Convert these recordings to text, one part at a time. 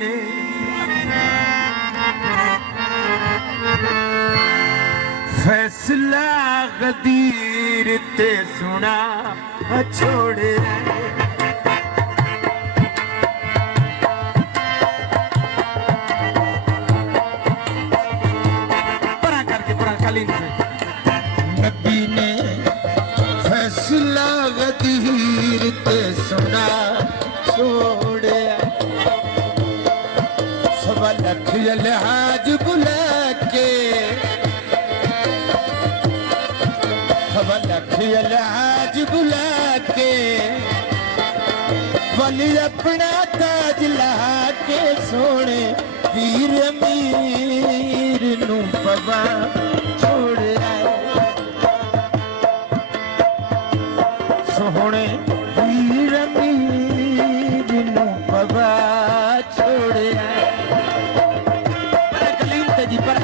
ने फैसला गदीर ते सुना छोड़े परा करके परा कालीन नबी ने फैसला गदीर ते सुना छोड़े सवा लख लिहाज बुला के सवा लख लिहाज बुला के वली अपना ताज ला के सोने वीर अमीर नू पवा छोड़ आए सोने वीर अमीर नू पवा छोड़ आए पर कलीम तेजी पर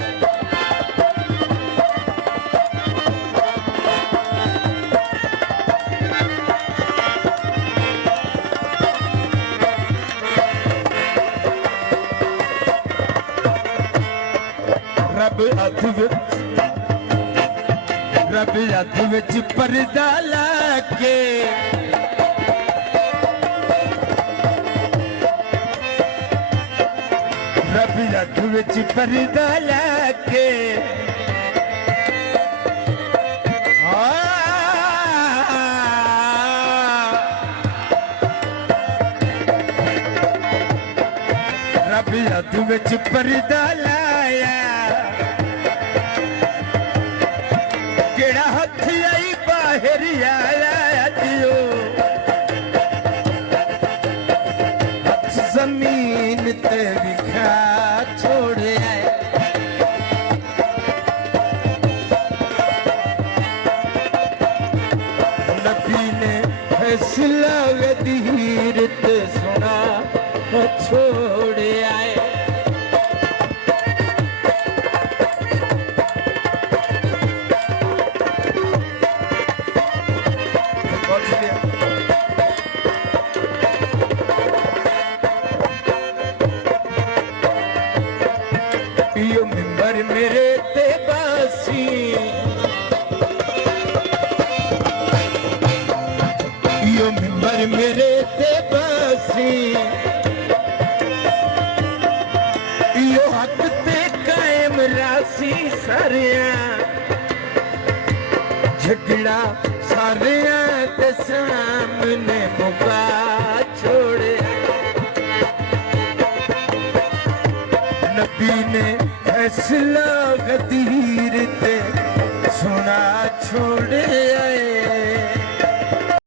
रब अध विच परदा लाके रब अध विच परदा लाके रब अध विच परदा लाया जमीन ते विखा छोड़े आए नबी ने फैसला गदीर ते सुना छोड़े आए यो मिंबर मेरे ते बासी यो मिंबर मेरे ते बासी यो हक ते कायम रासी सारिया झगड़ा सारिया ते सामने मुका छोड़े नबी ने फैसला गदीर ते सुना छोड़े